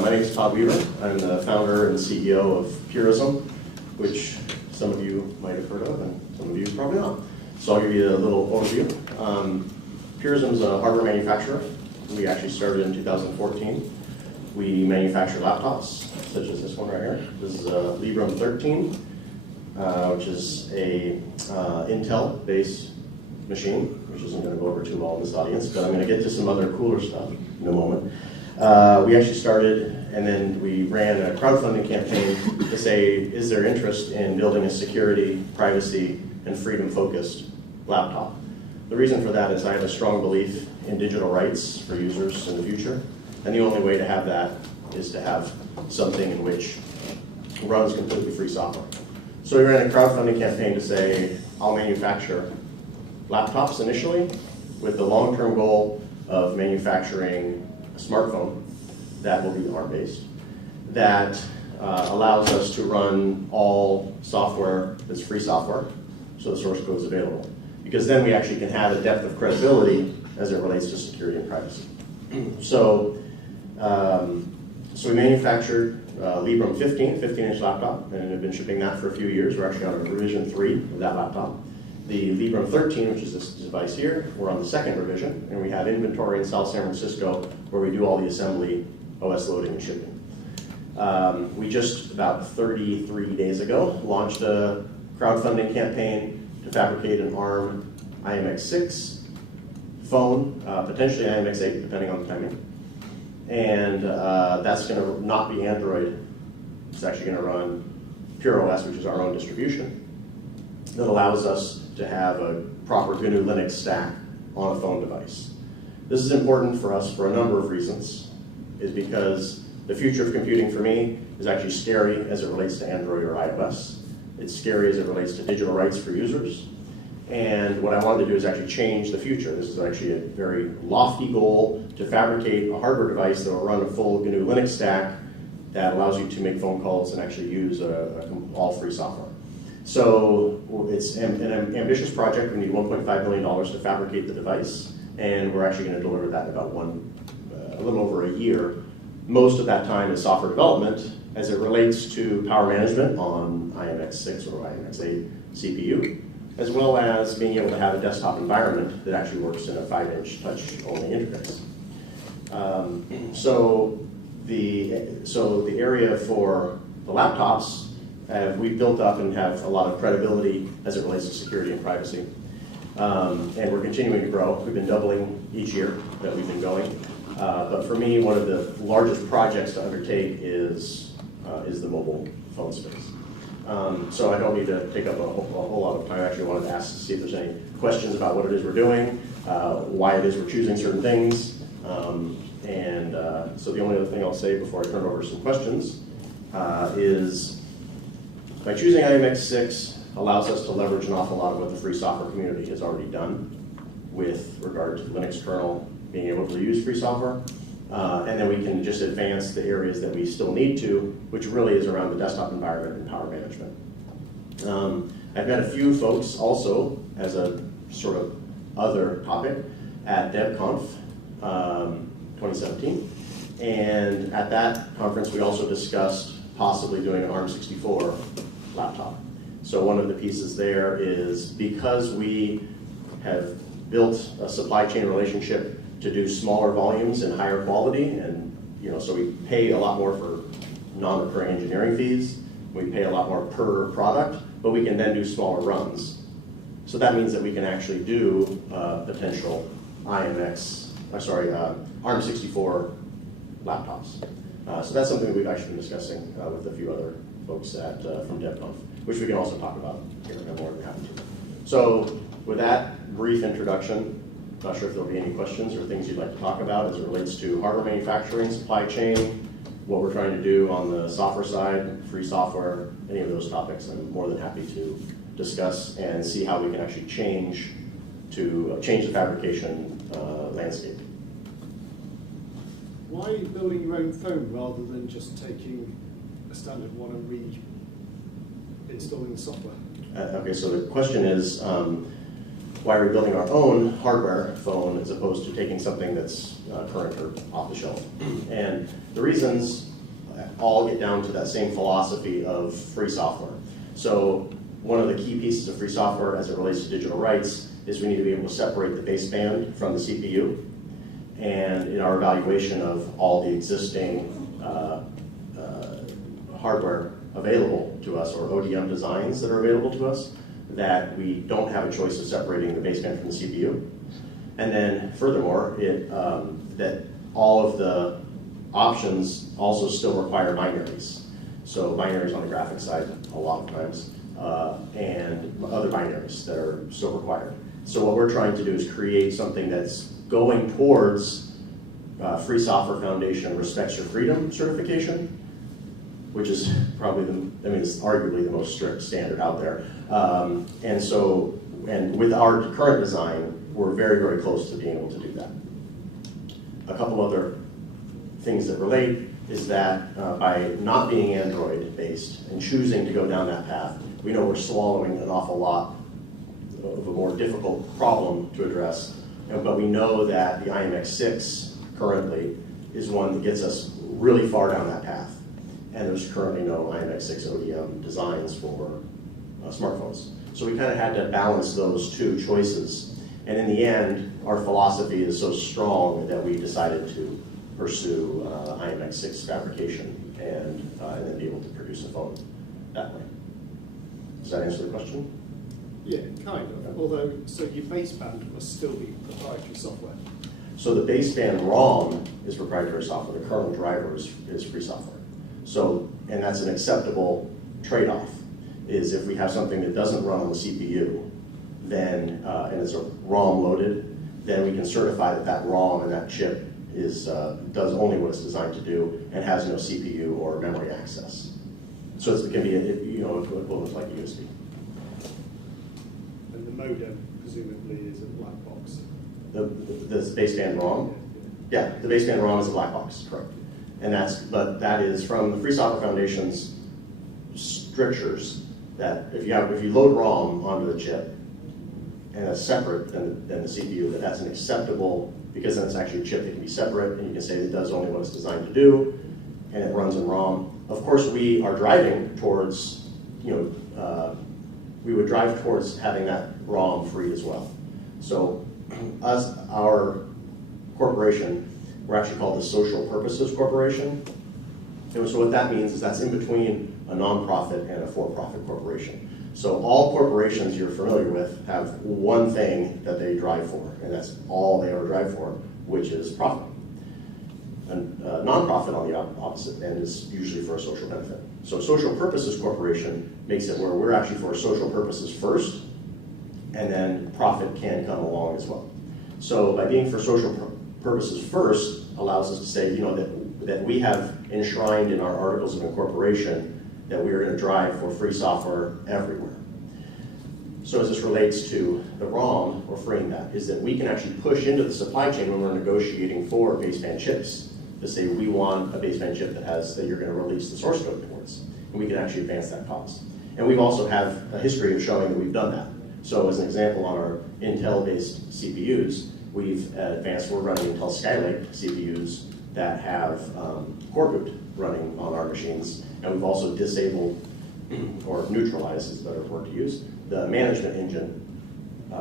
My name is Todd Weaver. I'm the founder and CEO of Purism, which some of you might have heard of and some of you probably not. So I'll give you a little overview. Purism is a hardware manufacturer. We actually started in 2014. We manufacture laptops, such as this one right here. This is a Librem 13, which is a Intel-based machine, which isn't going to go over too well in this audience, but I'm going to get to some other cooler stuff in a moment. We actually started, and then we ran a crowdfunding campaign to say, is there interest in building a security, privacy, and freedom-focused laptop? The reason for that is I have a strong belief in digital rights for users in the future, and the only way to have that is to have something in which runs completely free software. So we ran a crowdfunding campaign to say, I'll manufacture laptops initially with the long-term goal of manufacturing a smartphone that will be ARM-based, that allows us to run all software that's free software, so the source code is available. Because then we actually can have a depth of credibility as it relates to security and privacy. So we manufactured Librem 15-inch laptop, and have been shipping that for a few years. We're actually on revision 3 of that laptop. The Librem 13, which is this device here, we're on the second revision, and we have inventory in South San Francisco where we do all the assembly, OS loading, and shipping. We just, about 33 days ago, launched a crowdfunding campaign to fabricate an ARM IMX6 phone, potentially IMX8, depending on the timing. And that's going to not be Android. It's actually going to run Pure OS, which is our own distribution, that allows us to have a proper GNU Linux stack on a phone device. This is important for us for a number of reasons, is because the future of computing for me is actually scary as it relates to Android or iOS. It's scary as it relates to digital rights for users. And what I wanted to do is actually change the future. This is actually a very lofty goal to fabricate a hardware device that will run a full GNU Linux stack that allows you to make phone calls and actually use all free software. So it's an ambitious project. We need $1.5 million to fabricate the device, and we're actually going to deliver that in about a little over a year. Most of that time is software development as it relates to power management on IMX6 or IMX8 CPU, as well as being able to have a desktop environment that actually works in a 5-inch touch-only interface. So the area for the laptops, we've built up and have a lot of credibility as it relates to security and privacy. And we're continuing to grow. We've been doubling each year that we've been going. But for me, one of the largest projects to undertake is the mobile phone space. So I don't need to take up a whole lot of time. I actually wanted to ask to see if there's any questions about what it is we're doing, why it is we're choosing certain things. So the only other thing I'll say before I turn over some questions is by choosing IMX6 allows us to leverage an awful lot of what the free software community has already done with regard to the Linux kernel being able to use free software. And then we can just advance the areas that we still need to, which really is around the desktop environment and power management. I've met a few folks also as a sort of other topic at DevConf 2017. And at that conference, we also discussed possibly doing an ARM64 laptop. So one of the pieces there is because we have built a supply chain relationship to do smaller volumes and higher quality, and so we pay a lot more for non-recurring engineering fees. We pay a lot more per product, but we can then do smaller runs. So that means that we can actually do potential ARM64 laptops. So that's something that we've actually been discussing with a few other folks from DevConf, which we can also talk about here. I'm more than happy to. So with that brief introduction, not sure if there'll be any questions or things you'd like to talk about as it relates to hardware manufacturing, supply chain, what we're trying to do on the software side, free software, any of those topics. I'm more than happy to discuss and see how we can actually change the fabrication landscape. Why are you building your own phone rather than just taking a standard one and reinstalling the software? Okay, so the question is, why are we building our own hardware phone as opposed to taking something that's current or off the shelf? And the reasons all get down to that same philosophy of free software. So one of the key pieces of free software as it relates to digital rights is we need to be able to separate the baseband from the CPU. And in our evaluation of all the existing hardware available to us, or ODM designs that are available to us, that we don't have a choice of separating the baseband from the CPU. And then furthermore, that all of the options also still require binaries. So binaries on the graphics side a lot of times, and other binaries that are still required. So what we're trying to do is create something that's going towards Free Software Foundation Respects Your Freedom certification, which is probably it's arguably the most strict standard out there. And with our current design, we're very, very close to being able to do that. A couple other things that relate is that by not being Android-based and choosing to go down that path, we know we're swallowing an awful lot of a more difficult problem to address. But we know that the i.MX6 currently is one that gets us really far down that path. And there's currently no i.MX6 ODM designs for smartphones. So we kind of had to balance those two choices. And in the end, our philosophy is so strong that we decided to pursue i.MX6 fabrication and then be able to produce a phone that way. Does that answer the question? Yeah, kind of. Although, so your baseband must still be proprietary software. So the baseband ROM is proprietary software. The kernel driver is free software. So, and that's an acceptable trade-off, is if we have something that doesn't run on the CPU, then, and is a ROM loaded, then we can certify that that ROM and that chip does only what it's designed to do and has no CPU or memory access. So it can be, equivalent like a USB. And the modem, presumably, is a black box. The baseband ROM? Yeah, the baseband ROM is a black box, correct. And but that is from the Free Software Foundation's strictures that if you load ROM onto the chip and that's separate than the CPU, that's an acceptable, because then it's actually a chip that can be separate and you can say it does only what it's designed to do and it runs in ROM. Of course, we are driving towards, we would drive towards having that ROM free as well. So our corporation, we're actually called the Social Purposes Corporation. And so what that means is that's in between a nonprofit and a for-profit corporation. So all corporations you're familiar with have one thing that they drive for, and that's all they ever drive for, which is profit. And nonprofit on the opposite end is usually for a social benefit. So Social Purposes Corporation makes it where we're actually for social purposes first, and then profit can come along as well. So by being for social purposes first allows us to say, that we have enshrined in our articles of incorporation that we are going to drive for free software everywhere. So as this relates to the ROM, or freeing that, is that we can actually push into the supply chain when we're negotiating for baseband chips to say we want a baseband chip that you're going to release the source code towards, and we can actually advance that cause. And we've also have a history of showing that we've done that. So as an example, on our Intel-based CPUs, we're running Intel Skylake CPUs that have Coreboot running on our machines, and we've also disabled, or neutralized is a better word to use, the management engine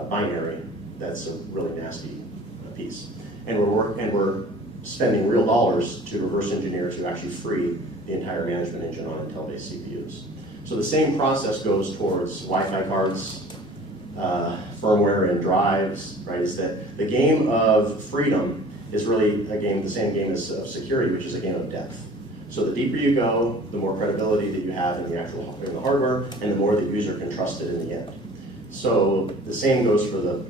binary. That's a really nasty piece. And we're spending real dollars to reverse engineer to actually free the entire management engine on Intel-based CPUs. So the same process goes towards Wi-Fi cards, firmware and drives, right? Is that the game of freedom is really the same game as of security, which is a game of depth. So the deeper you go, the more credibility that you have in the hardware, and the more the user can trust it in the end. So the same goes for the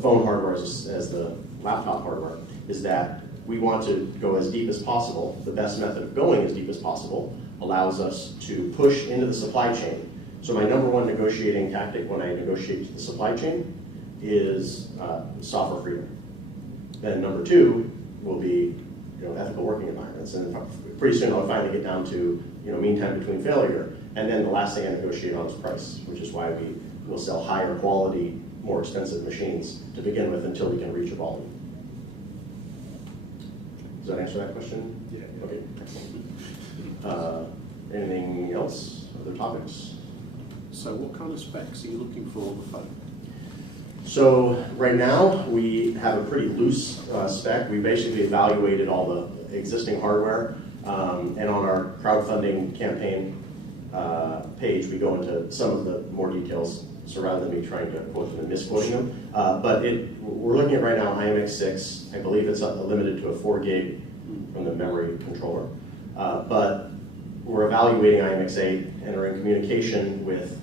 phone hardware as the laptop hardware, is that we want to go as deep as possible. The best method of going as deep as possible allows us to push into the supply chain. So my number one negotiating tactic when I negotiate the supply chain is software freedom. Then number two will be ethical working environments. And pretty soon I'll finally get down to mean time between failure. And then the last thing I negotiate on is price, which is why we will sell higher quality, more expensive machines to begin with until we can reach a volume. Does that answer that question? Yeah. Okay, excellent. Anything else? Other topics? So what kind of specs are you looking for on the phone? So right now, we have a pretty loose spec. We basically evaluated all the existing hardware, and on our crowdfunding campaign page, we go into some of the more details, so rather than me trying to quote them and misquoting them. But we're looking at right now IMX6. I believe it's limited to a 4 gig from the memory controller. But we're evaluating IMX8 and are in communication with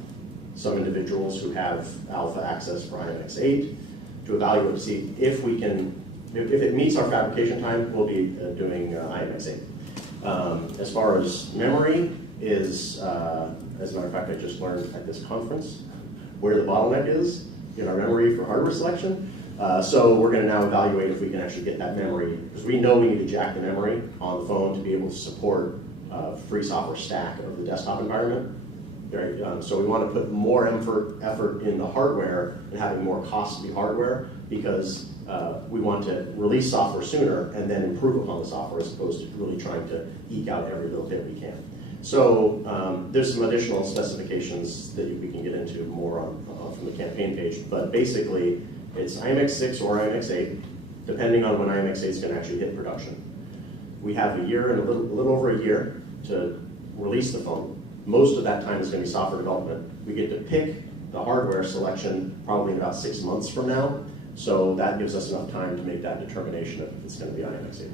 some individuals who have alpha access for IMX8 to evaluate to see if we can, if it meets our fabrication time, we'll be doing IMX8. As far as memory is, as a matter of fact, I just learned at this conference where the bottleneck is in our memory for hardware selection. So we're going to now evaluate if we can actually get that memory, because we know we need to jack the memory on the phone to be able to support free software stack of the desktop environment. Right? So we want to put more effort in the hardware and having more costly hardware, because we want to release software sooner and then improve upon the software as opposed to really trying to eke out every little bit we can. So there's some additional specifications that we can get into more on from the campaign page, but basically it's IMX6 or IMX8, depending on when IMX8 is going to actually hit production. We have a year and a little over a year to release the phone. Most of that time is going to be software development. We get to pick the hardware selection probably in about 6 months from now, so that gives us enough time to make that determination if it's going to be IMX8.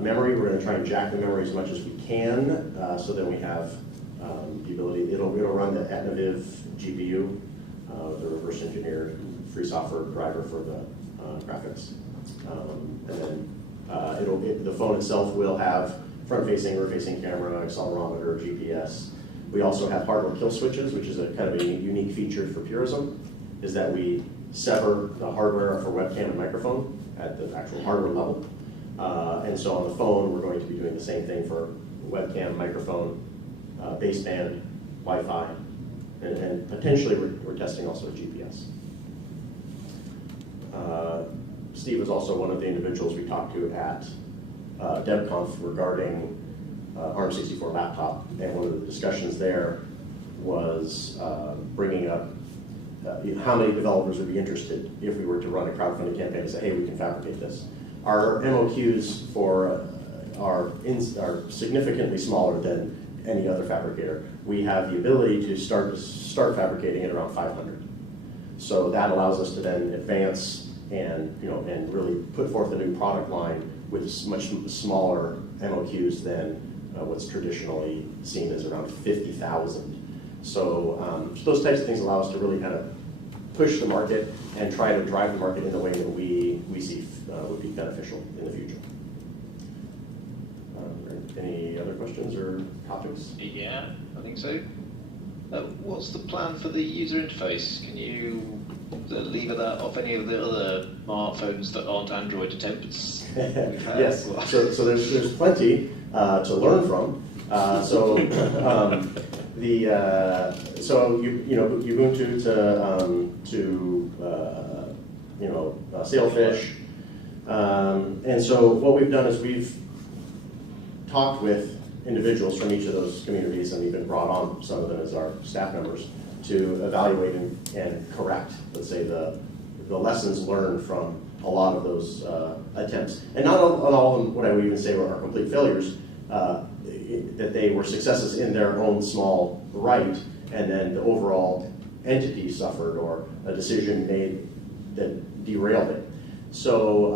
Memory, we're going to try and jack the memory as much as we can, so that we have the ability, it'll run the Etnaviv GPU, the reverse engineered free software driver for the graphics. And then the phone itself will have front-facing, rear-facing camera, accelerometer, GPS. We also have hardware kill switches, which is a kind of a unique feature for Purism, is that we sever the hardware for webcam and microphone at the actual hardware level. And so on the phone, we're going to be doing the same thing for webcam, microphone, baseband, Wi-Fi, and potentially we're testing also GPS. Steve was also one of the individuals we talked to at DevConf regarding ARM64 laptop, and one of the discussions there was bringing up how many developers would be interested if we were to run a crowdfunding campaign and say, hey, we can fabricate this. Our MOQs for are significantly smaller than any other fabricator. We have the ability to start fabricating at around 500. So that allows us to then advance and and really put forth a new product line with much smaller MOQs than what's traditionally seen as around 50,000. So those types of things allow us to really kind of push the market and try to drive the market in the way that we see would be beneficial in the future. Any other questions or topics? Yeah, I think so. What's the plan for the user interface? Can you lever that off any of the other smartphones that aren't Android attempts? Yes, so there's plenty to learn from. Ubuntu to Sailfish, and so what we've done is we've talked with individuals from each of those communities and even brought on some of them as our staff members to evaluate and correct, let's say, the lessons learned from a lot of those attempts. And not all of them, what I would even say, are complete failures, that they were successes in their own small right, and then the overall entity suffered or a decision made that derailed it. So,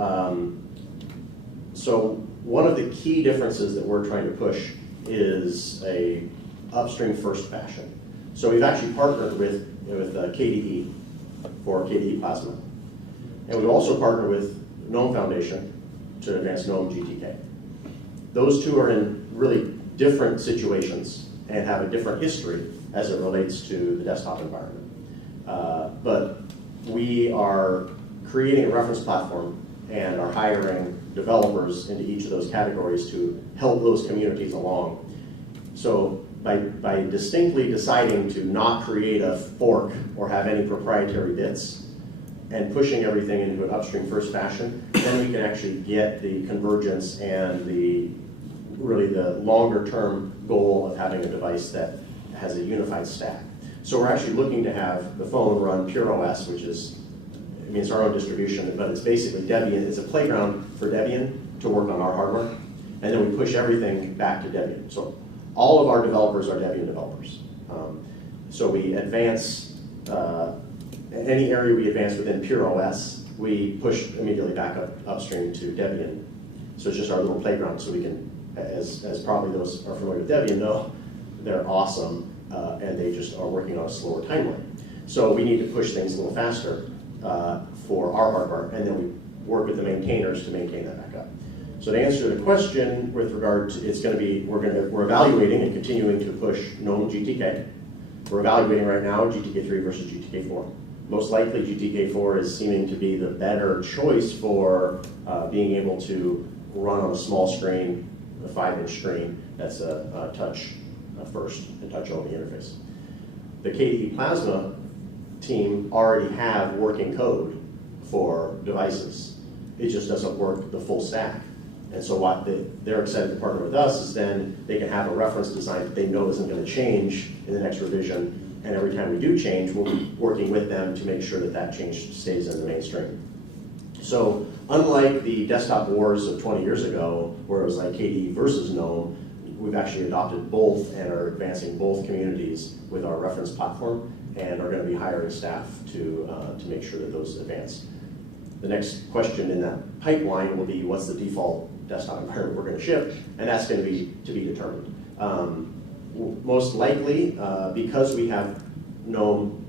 so one of the key differences that we're trying to push is a upstream first fashion. So we've actually partnered with KDE for KDE Plasma. And we've also partnered with GNOME Foundation to advance GNOME GTK. Those two are in really different situations and have a different history as it relates to the desktop environment. But we are creating a reference platform and are hiring developers into each of those categories to help those communities along. So by distinctly deciding to not create a fork or have any proprietary bits and pushing everything into an upstream first fashion, then we can actually get the convergence and really the longer term goal of having a device that has a unified stack. So we're actually looking to have the phone run Pure OS, which is, I mean, it's our own distribution, but it's basically Debian. It's a playground for Debian to work on our hardware, and then we push everything back to Debian. So all of our developers are Debian developers. So we advance, any area we advance within Pure OS, we push immediately back upstream to Debian. So it's just our little playground, so we can, as probably those are familiar with Debian know, they're awesome, and they just are working on a slower timeline. So we need to push things a little faster for our hardware, and then we work with the maintainers to maintain that back up. So to answer the question with regard to, it's going to be, we're evaluating and continuing to push GNOME GTK. We're evaluating right now GTK3 versus GTK4. Most likely GTK4 is seeming to be the better choice for being able to run on a small screen, a 5-inch screen that's a touch first and touch only interface. The KDE Plasma team already have working code for devices. It just doesn't work the full stack. And so what they're excited to partner with us is then they can have a reference design that they know isn't going to change in the next revision. And every time we do change, we'll be working with them to make sure that that change stays in the mainstream. So unlike the desktop wars of 20 years ago, where it was like KDE versus GNOME, we've actually adopted both and are advancing both communities with our reference platform and are going to be hiring staff to make sure that those advance. The next question in that pipeline will be, what's the default desktop environment we're going to ship? And that's going to be determined. Most likely, because we have GNOME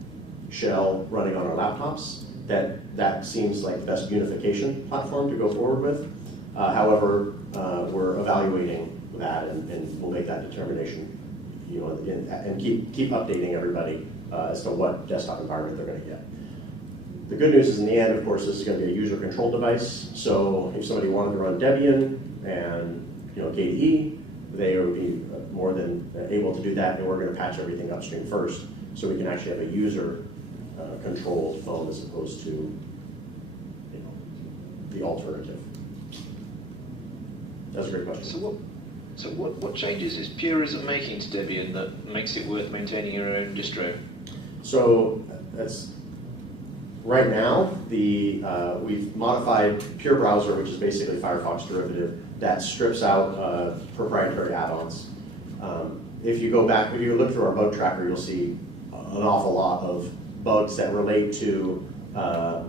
shell running on our laptops, that seems like the best unification platform to go forward with. However, we're evaluating that, and we'll make that determination, you know, and keep updating everybody as to what desktop environment they're going to get. The good news is, in the end, of course, this is going to be a user-controlled device. So if somebody wanted to run Debian and KDE, they would be more than able to do that, and we're going to patch everything upstream first, so we can actually have a user-controlled phone as opposed to the alternative. That's a great question. So what changes is Purism making to Debian that makes it worth maintaining your own distro? So that's right now. We've modified Pure Browser, which is basically Firefox derivative, that strips out proprietary add-ons. If you go back, if you look through our bug tracker, you'll see an awful lot of bugs that relate to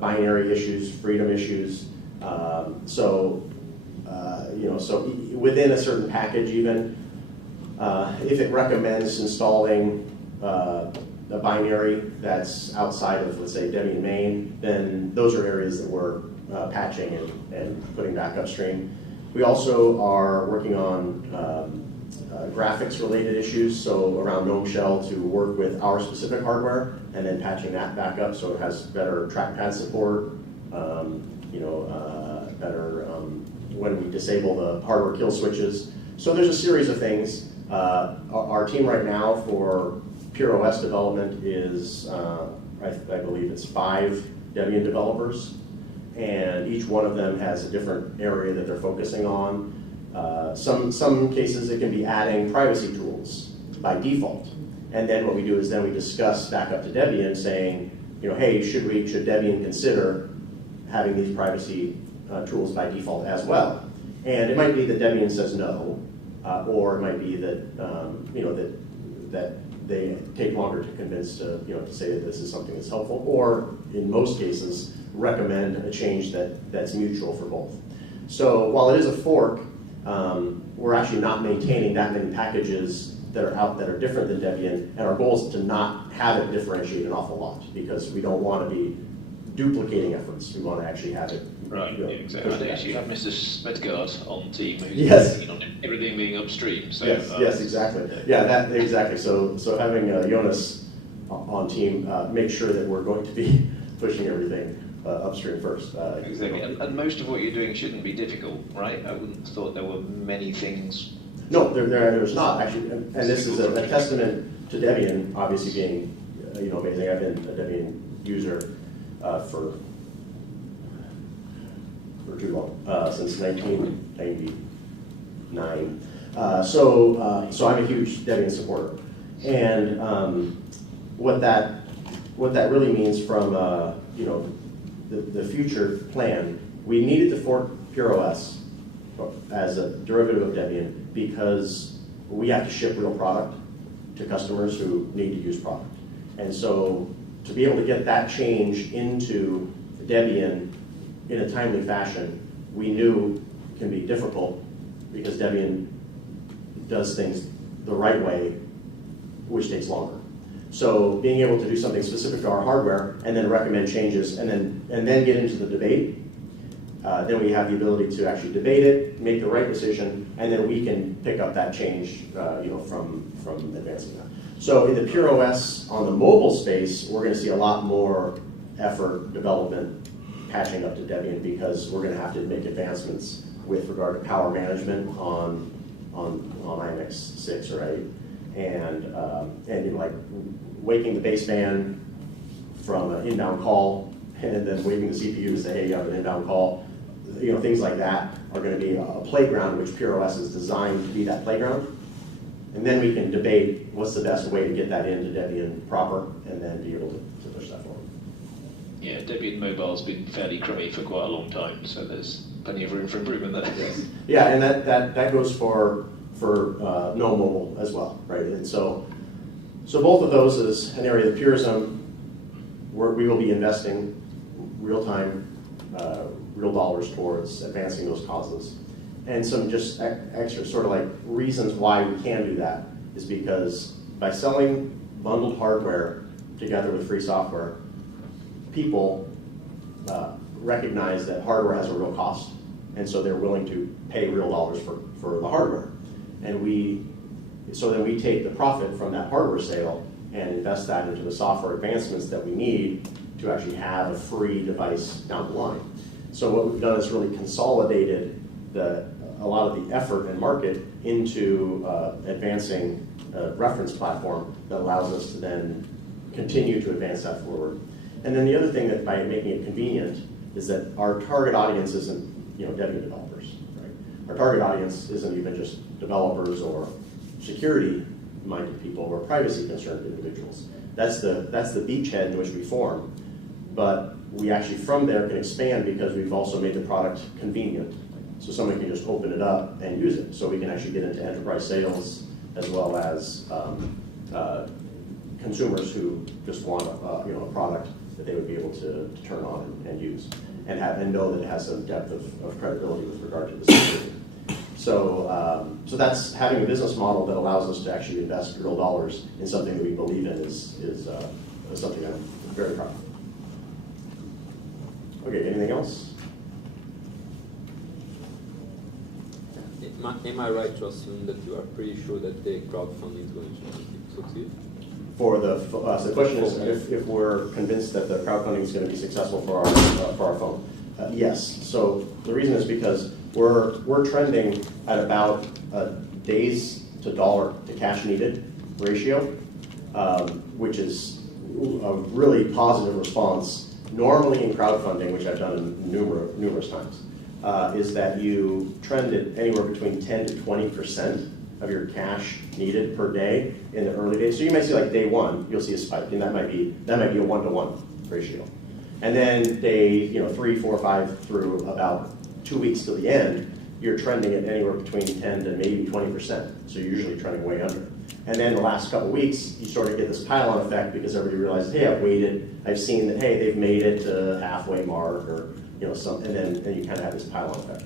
binary issues, freedom issues. So within a certain package, even if it recommends installing a binary that's outside of, let's say, Debian main, then those are areas that we're patching and putting back upstream. We also are working on graphics-related issues, so around GNOME Shell to work with our specific hardware and then patching that back up so it has better trackpad support, better when we disable the hardware kill switches. So there's a series of things. Our team right now for Pure OS development is, I believe it's 5 Debian developers, and each one of them has a different area that they're focusing on. Some cases it can be adding privacy tools by default. And then what we do is then we discuss back up to Debian saying, hey, should Debian consider having these privacy tools by default as well? And it might be that Debian says no, or it might be that that they take longer to convince to say that this is something that's helpful, or in most cases recommend a change that's mutual for both. So while it is a fork, we're actually not maintaining that many packages that are out that are different than Debian, and our goal is to not have it differentiate an awful lot, because we don't want to be duplicating efforts. We want to actually have it. Right, exactly. So you have Mr. Smedgard on team who's working on everything being upstream. So, yes, exactly. Yeah, exactly. So having Jonas on team make sure that we're going to be pushing everything upstream first. Exactly, and most of what you're doing shouldn't be difficult, right? I wouldn't have thought there were many things No, there's not actually, and this is a testament to Debian obviously being, amazing. I've been a Debian user for too long, since 1999. So I'm a huge Debian supporter, and what that really means from the future plan, we needed to fork PureOS as a derivative of Debian because we have to ship real product to customers who need to use product. And so to be able to get that change into Debian in a timely fashion, we knew can be difficult because Debian does things the right way, which takes longer. So being able to do something specific to our hardware and then recommend changes and then get into the debate, then we have the ability to actually debate it, make the right decision, and then we can pick up that change from advancing that. So in the PureOS on the mobile space, we're going to see a lot more effort, development, patching up to Debian because we're going to have to make advancements with regard to power management on IMX 6 or 8, and like waking the baseband from an inbound call, and then waking the CPU to say, hey, you have an inbound call. Things like that are going to be a playground which PureOS is designed to be that playground. And then we can debate what's the best way to get that into Debian proper and then be able to push that forward. Yeah, Debian Mobile's been fairly crummy for quite a long time, so there's plenty of room for improvement there. Yes. Yeah, and that goes for no mobile as well, right? And so both of those is an area that Purism, we will be investing real time, real dollars towards advancing those causes. And some just extra sort of like reasons why we can do that is because by selling bundled hardware together with free software, people recognize that hardware has a real cost, and so they're willing to pay real dollars for the hardware. And so then we take the profit from that hardware sale and invest that into the software advancements that we need to actually have a free device down the line. So what we've done is really consolidated a lot of the effort and market into advancing a reference platform that allows us to then continue to advance that forward. And then the other thing that by making it convenient is that our target audience isn't Debian developers, right? Our target audience isn't even just developers or security-minded people or privacy-concerned individuals. That's the beachhead in which we form. But we actually from there can expand because we've also made the product convenient. So someone can just open it up and use it. So we can actually get into enterprise sales as well as consumers who just want a product that they would be able to turn on and use and know that it has some depth of credibility with regard to the security. So that's having a business model that allows us to actually invest real dollars in something that we believe in is something I'm very proud of. Okay, anything else? Am I right to assume that you are pretty sure that the crowdfunding is going to succeed? So the question is if we're convinced that the crowdfunding is going to be successful for our phone. Yes. So the reason is because we're trending at about a days to dollar to cash needed ratio, which is a really positive response. Normally in crowdfunding, which I've done numerous times, is that you trend at anywhere between 10 to 20% of your cash needed per day in the early days. So you may see like day one, you'll see a spike, and that might be a 1-to-1 ratio. And then day 3, 4, 5 through about 2 weeks to the end, you're trending at anywhere between 10 to maybe 20%. So you're usually trending way under. And then the last couple of weeks, you sort of get this pile-on effect because everybody realizes, hey, I've waited, I've seen that, hey, they've made it to the halfway mark, or and then you kind of have this pile-on effect.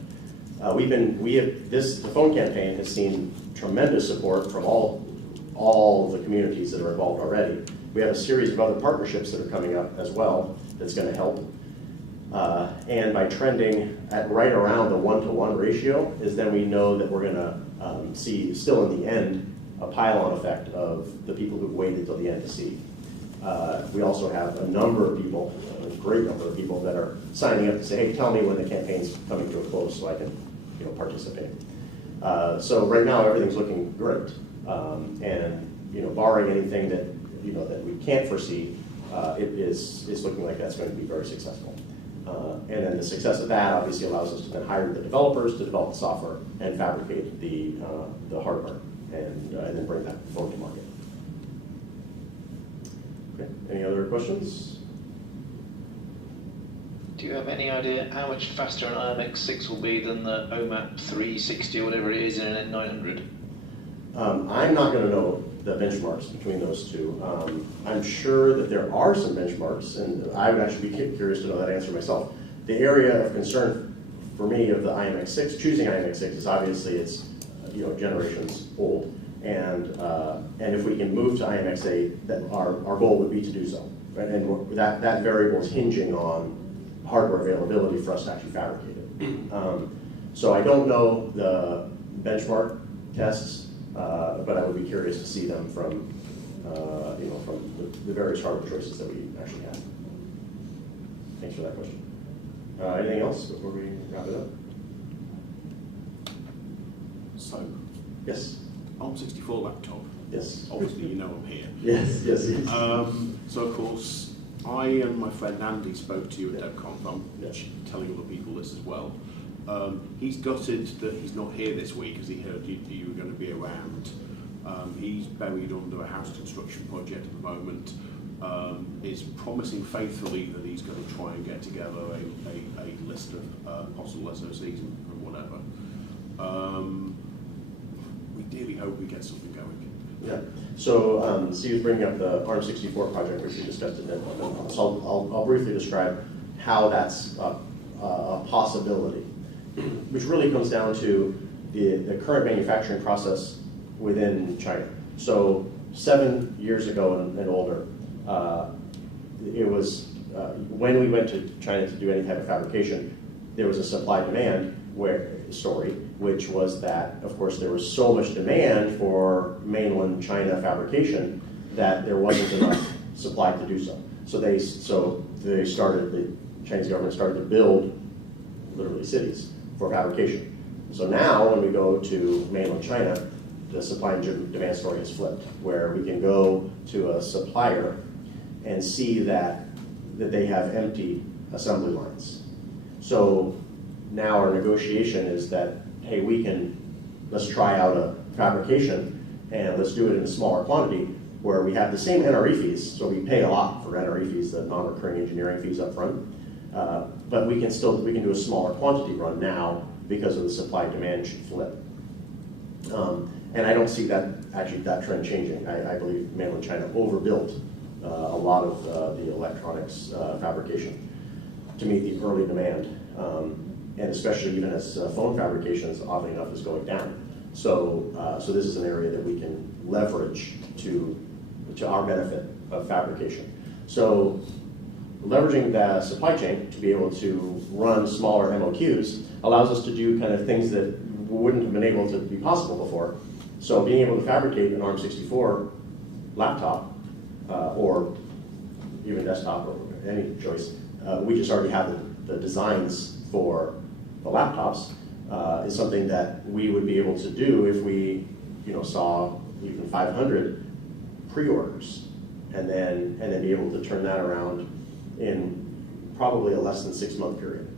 The phone campaign has seen tremendous support from all the communities that are involved already. We have a series of other partnerships that are coming up as well that's going to help. And by trending at right around the 1-to-1 ratio is then we know that we're going to see still in the end a pile-on effect of the people who've waited till the end to see. We also have a number of people, a great number of people that are signing up to say, hey, tell me when the campaign's coming to a close so I can participate. So right now, everything's looking great. And, barring anything that, that we can't foresee, it's looking like that's going to be very successful. And then the success of that obviously allows us to then hire the developers to develop the software and fabricate the hardware and then bring that forward to market. Okay. Any other questions? Do you have any idea how much faster an IMX6 will be than the OMAP 360 or whatever it is in an N900? I'm not going to know the benchmarks between those two. I'm sure that there are some benchmarks, and I would actually be curious to know that answer myself. The area of concern for me of the IMX6, choosing IMX6, is obviously it's generations old, and if we can move to IMX8, that our goal would be to do so, right? And that variable is hinging on hardware availability for us to actually fabricate it. So I don't know the benchmark tests, but I would be curious to see them from from the various hardware choices that we actually have. Thanks for that question. Anything else before we wrap it up? So, Yes. ARM64 laptop. Yes. Obviously, I'm here. Yes. Yes. Yes. So, of course, I and my friend Andy spoke to you at DevConf. I'm telling other people this as well. He's gutted that he's not here this week because he heard you were going to be around. He's buried under a house construction project at the moment. Is promising faithfully that he's going to try and get together a list of possible SOCs and whatever. We really hope we get something going. Yeah. So Steve's bringing up the ARM64 project, which we discussed in DevConf. So I'll briefly describe how that's a possibility, which really comes down to the current manufacturing process within China. So 7 years ago and older, it was when we went to China to do any type of fabrication, there was a supply-demand story, which was that, of course, there was so much demand for mainland China fabrication that there wasn't enough supply to do so. So the Chinese government started to build literally cities for fabrication. So now when we go to mainland China, the supply and demand story has flipped, where we can go to a supplier and see that they have empty assembly lines. So now our negotiation is that, hey, let's try out a fabrication and let's do it in a smaller quantity where we have the same NRE fees, so we pay a lot for NRE fees, the non-recurring engineering fees up front, but we can do a smaller quantity run now because of the supply-demand flip. And I don't see that trend changing. I believe mainland China overbuilt a lot of the electronics fabrication to meet the early demand, and especially even as phone fabrications, oddly enough, is going down. So this is an area that we can leverage to our benefit of fabrication. So leveraging the supply chain to be able to run smaller MOQs allows us to do kind of things that wouldn't have been able to be possible before. So being able to fabricate an ARM64 laptop or even desktop or any choice, we just already have the designs for the laptops, is something that we would be able to do if we saw even 500 pre-orders and then be able to turn that around in probably a less than 6 month period,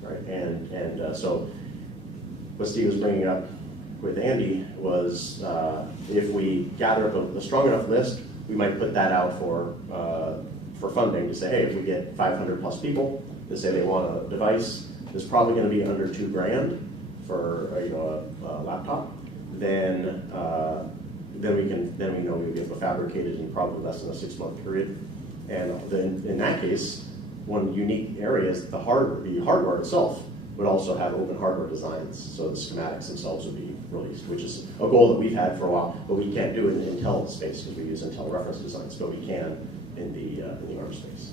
right? And so what Steve was bringing up with Andy was if we gather up a strong enough list, we might put that out for funding to say, hey, if we get 500 plus people that say they want a device that's probably going to be under $2,000 for a laptop, then we know we'll be able to fabricate it in probably less than a 6 month period. And then in that case, one unique area is the hardware itself would also have open hardware designs, so the schematics themselves would be released, which is a goal that we've had for a while, but we can't do it in the Intel space because we use Intel reference designs, but we can in the ARM space.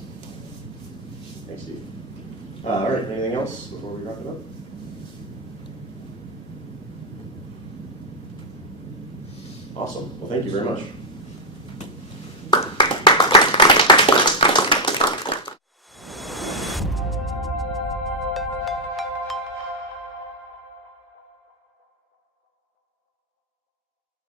Thanks, Steve. All right, anything else before we wrap it up? Awesome. Well, thank you very much.